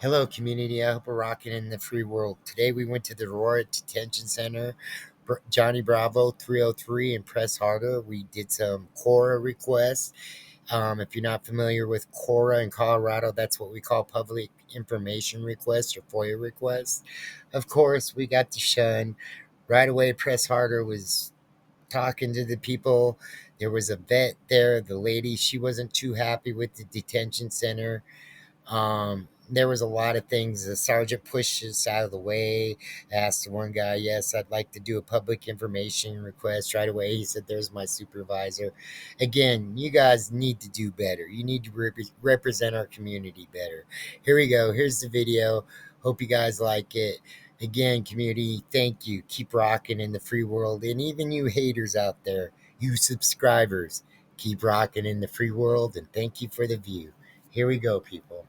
Hello, community. I hope we're rocking in the free world. Today we went to the Aurora Detention Center, Johnny Bravo 303, and Press Harder. We did some Cora requests. If you're not familiar with Cora in Colorado, that's what we call public information requests or FOIA requests. Of course, we got to shun. Right away, Press Harder was talking to the people. There was a vet there. The lady, she wasn't too happy with the detention center. There was a lot of things. The sergeant pushed us out of the way, asked the one guy, yes, I'd like to do a public information request right away. He said, there's my supervisor. Again, you guys need to do better. You need to represent our community better. Here we go. Here's the video. Hope you guys like it. Again, community, thank you. Keep rocking in the free world. And even you haters out there, you subscribers, keep rocking in the free world. And thank you for the view. Here we go, people.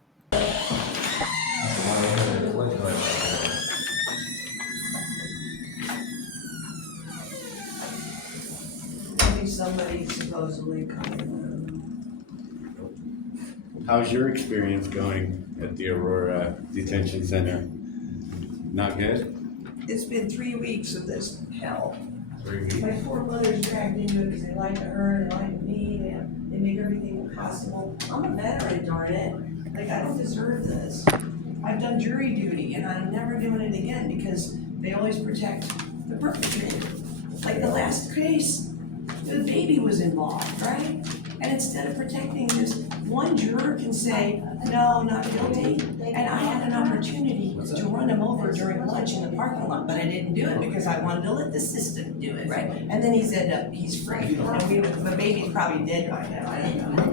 Somebody supposedly coming. How's your experience going at the Aurora Detention Center? Not good? It's been 3 weeks of this hell. 3 weeks? My poor mother's dragged into it because they like to her, they like me, they make everything impossible. I'm a veteran, darn it. Like, I don't deserve this. I've done jury duty and I'm never doing it again because they always protect the perpetrator. Like the last case, the baby was involved, right? And instead of protecting this, one juror can say, no, not guilty. And I had an opportunity to run him over during lunch in the parking lot, but I didn't do it because I wanted to let the system do it, right? And then he said, he's free. And the baby's probably dead by now, I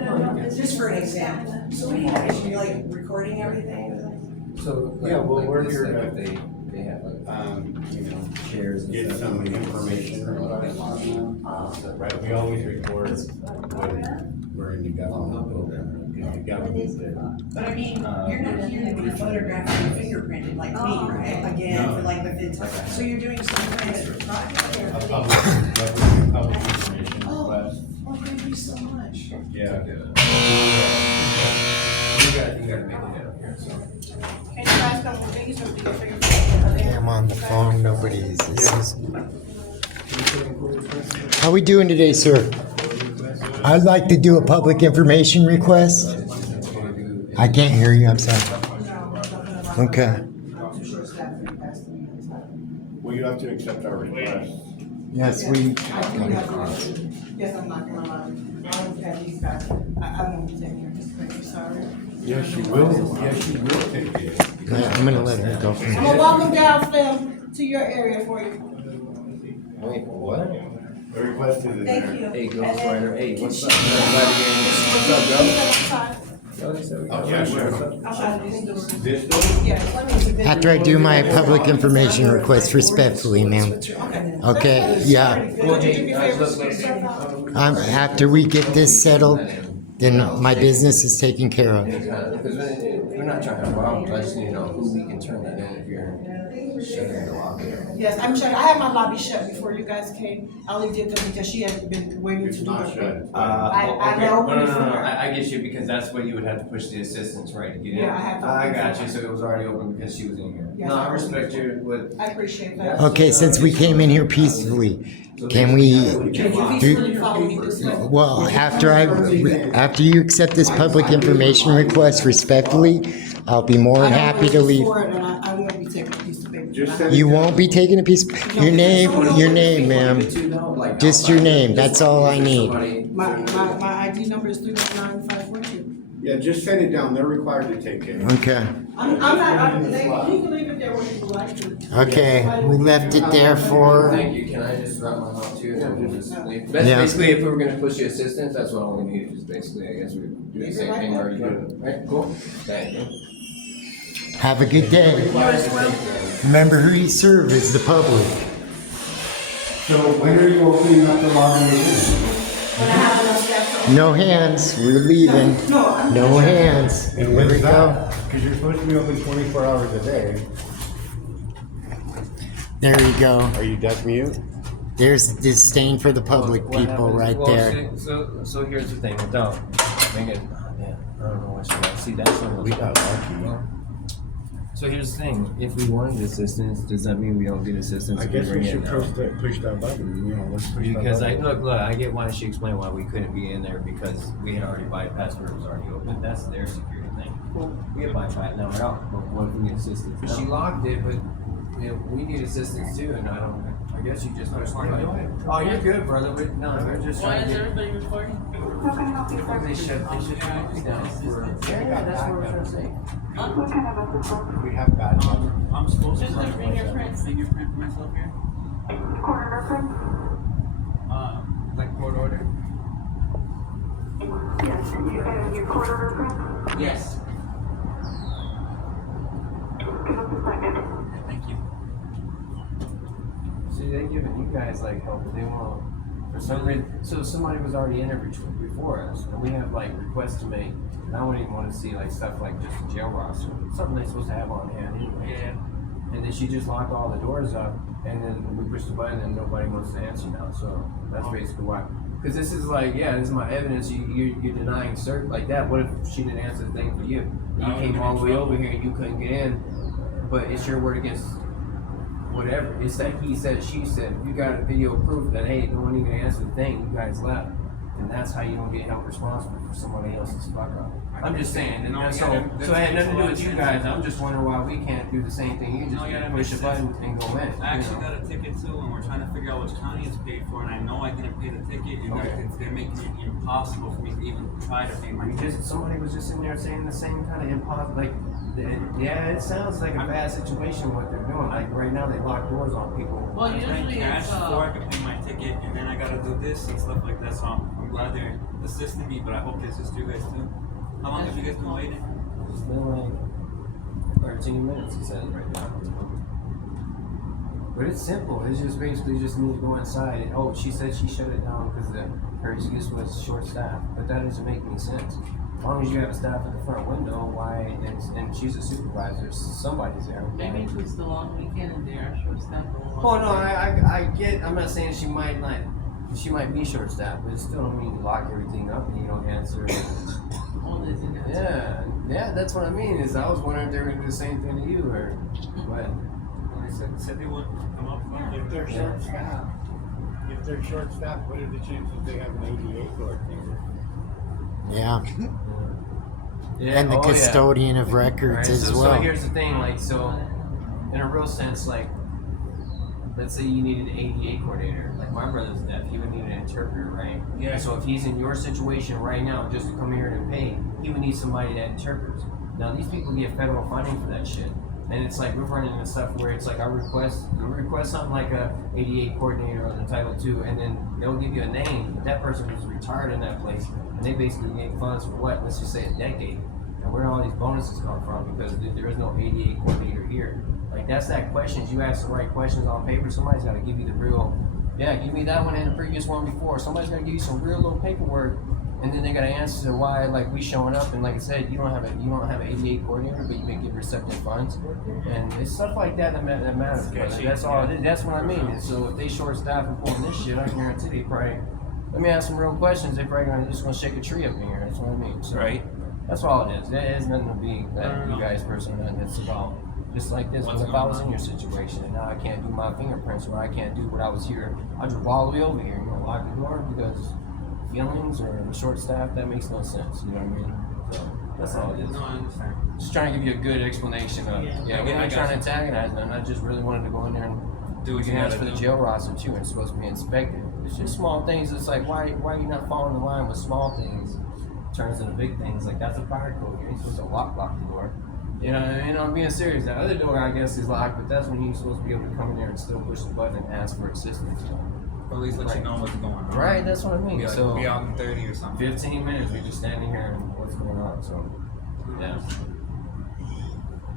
don't know. Just for an example. So what do you have, is you like recording everything? So, Yeah, well, like, we're it's here like to, if they have like, you know, chairs and get stuff. some information about it. Right, we always record when we're in the government building, you know, the government. But I mean, you're not here to be photographed and fingerprinted like me, right? Again, for like the fifth. So you're doing some kind of project A or? public information request. Oh, thank you so much. Yeah. You gotta make it out here, so. Can you guys come with me so we can figure Okay, I'm on the phone. Nobody's. How we doing today, sir? I'd like to do a public information request. I can't hear you. I'm sorry. Okay. Well, you have to accept our request. Yes, we. Yes, I'm not gonna lie. I don't have these guys. I won't be taking this, I'm sorry. Yes, you will. Yes, you will take it. I'm gonna let her go from I'm here. gonna walk them down, Phil, to your area for you. Wait, what? The request is in there. Thank you. Hey, Ghost And then- Rider, hey, what's up? What's up, bro? Oh, yeah, sure. This door? After I do my public information request respectfully, ma'am. Okay, yeah. Well, hey, look. After we get this settled, then my business is taken care of. Because we're not trying to rob, I just need to know who we can turn that in if you're shutting the lobby. Yes, I'm shut. I had my lobby shut before you guys came. I only did that because she had been waiting It's to do not it. shut. I Okay. know No, no, no, before. no, I get you because that's what you would have to push the assistants, right, to get in. Yeah, I have to I open got it. you, so it was already open because she was in here. Yes. No, I respect you with. I appreciate that. Okay, since we came in here peacefully, can we Can you do? peacefully follow me this way? Well, after you accept this public information request respectfully, I'll be more than happy to leave. I won't be taking a piece of paper. Just send You won't be taking a piece. Your name, ma'am. Just your name. That's all I need. My ID number is 319-542. Yeah, just send it down. They're required to take it. Okay. I'm not, you can leave it there where you would like to. Okay. We left it there for. Thank you, can I just wrap my mouth too? And we'll just leave? Yeah. Basically, if we were gonna push the assistance, that's what all we needed, is basically, I guess we would do the same thing where you do. Right, cool, thank you. Have a good day. Remember who you serve is the public. So when are you opening up the lobby again? When I have enough staff to- No hands. We're leaving. No hands. And Here when's we go. that? Because you're supposed to be open 24 hours a day. There you go. Are you deaf mute? There's disdain for the public, What people, happens- right well, there. So here's the thing, don't. I think it, oh, yeah, I don't know what you want. See, that's what We got lucky. So here's the thing, if we wanted assistance, does that mean we don't get assistance? I if guess we bring it should now? push that button, let's push that Because button. look, I get why she explained why we couldn't be in there because we had already bypassed where it was already open. That's their security thing. Cool. We have bypassed, now we're out, but what if we need assistance? She locked it, but we need assistance too, and I guess you just pushed the button. Oh, you're good, brother. No, we're just Why trying is to get. everybody recording? They shut us down. Yeah, that's what we're trying to say. We have bad luck. I'm supposed Just to a fingerprint. fingerprint for myself here. Like court order. Yes, and you have your court order print? Yes. Give us a second. Thank you. See, they giving you guys like help, but they won't. For some reason, so somebody was already in there before us, and we have like requests to make. And I wouldn't even want to see like stuff like just a jail roster, something they're supposed to have on hand anyway. Yeah. And then she just locked all the doors up, and then we pushed the button, and nobody wants to answer now. So that's basically why. Because this is like, yeah, this is my evidence. You're denying cert like that. What if she didn't answer the thing for you? And you came all the way over here and you couldn't get in, but it's your word against whatever. It's that he said, she said. If you got a video proof that hey, no one even answered the thing, you guys left, and that's how you don't get held responsible for somebody else's fuck up. I'm just saying, and No, so yeah, so it had nothing to do with that's you guys. I'm just wondering why we can't do the same thing. You just No, yeah, that push makes a button and go in. I actually got a ticket too, and we're trying to figure out which county it's paid for, and I know I didn't pay the ticket, and they're making it impossible for me to even try to pay my ticket. Somebody was just in there saying the same kind of impossible, like, yeah, it sounds like a bad situation what they're doing. Like right now they lock doors on people. Well, I'm paying usually cash it's, before I can pay my ticket, and then I gotta do this and stuff like that. So I'm glad they're assisting me, but I hope they assist you guys too. How long have you guys been waiting? It's been like 13 minutes, it says right now. But it's simple. It's just basically just me to go inside. And, oh, she said she shut it down because her excuse was short staff. But that doesn't make any sense. As long as you have a staff at the front window, why? And she's a supervisor. Somebody's there. maybe it was the long weekend and they are short staffed. Oh no, I get. I'm not saying she might not. She might be short staffed, but it still don't mean you lock everything up and you don't answer. All this and that. Yeah, that's what I mean. Is I was wondering if they were gonna do the same thing to you, or what? They said they would come up. If they're short staffed, what are the chances they have an ADA coordinator? Yeah. Yeah, And the custodian of records as so, well. So here's the thing, like, so in a real sense, like, let's say you need an ADA coordinator. Like my brother's deaf, he would need an interpreter, right? Yeah. So if he's in your situation right now, just to come here and pay, he would need somebody that interprets. Now these people get federal funding for that shit. And it's like we're running into stuff where it's like I request something like a ADA coordinator on the Title II, and then they'll give you a name, but that person was retired in that place, and they basically get funds for what? Let's just say a decade. And where do all these bonuses come from? Because there is no ADA coordinator here. Like that's that questions. You ask the right questions on paper, somebody's got to give you the real. Yeah, give me that one and the previous one before. Somebody's got to give you some real little paperwork. And then they got to answer why, like we showing up, and like I said, you don't have an ADA coordinator, but you may get receptive funds, and it's stuff like that that matters. Brother. That's all. That's what I mean. And so if they short staff and pulling this shit, I guarantee they probably. Let me ask some real questions. They probably just gonna shake a tree up in here. That's what I mean. So, Right. That's all it is. That has nothing to be that you guys person. It's about just like this. What if I was in your situation and now I can't do my fingerprints or I can't do what I was here? I drove all the way over here. You know, lock the door because. Feelings or short staff, that makes no sense. You know what I mean? So that's all it is. No, I understand. Just trying to give you a good explanation of we're not trying to antagonize them. I just really wanted to go in there and Do what you ask gotta for the do. jail roster too, and it's supposed to be inspected. It's just small things. It's like why are you not following the line with small things? Turns into big things. Like that's a fire code. You ain't supposed to lock the door. You know, I'm being serious. The other door I guess is locked, but that's when you're supposed to be able to come in there and still push the button and ask for assistance. Or at least let you know what's going on. Right, that's what I mean. Be like, So be out in 30 or something. 15 minutes, we're just standing here and what's going on. So, yeah.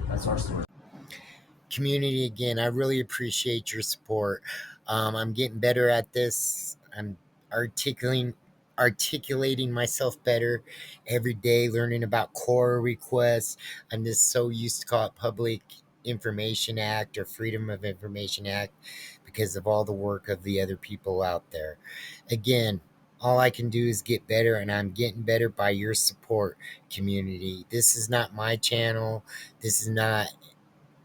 That's our story. Community, again, I really appreciate your support. I'm getting better at this. I'm articulating myself better every day, learning about core requests. I'm just so used to call it Public Information Act or Freedom of Information Act because of all the work of the other people out there. Again, all I can do is get better, and I'm getting better by your support, community. This is not my channel. This is not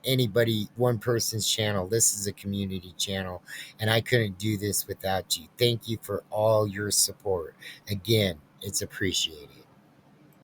anybody, one person's channel. This is a community channel, and I couldn't do this without you. Thank you for all your support. Again, it's appreciated.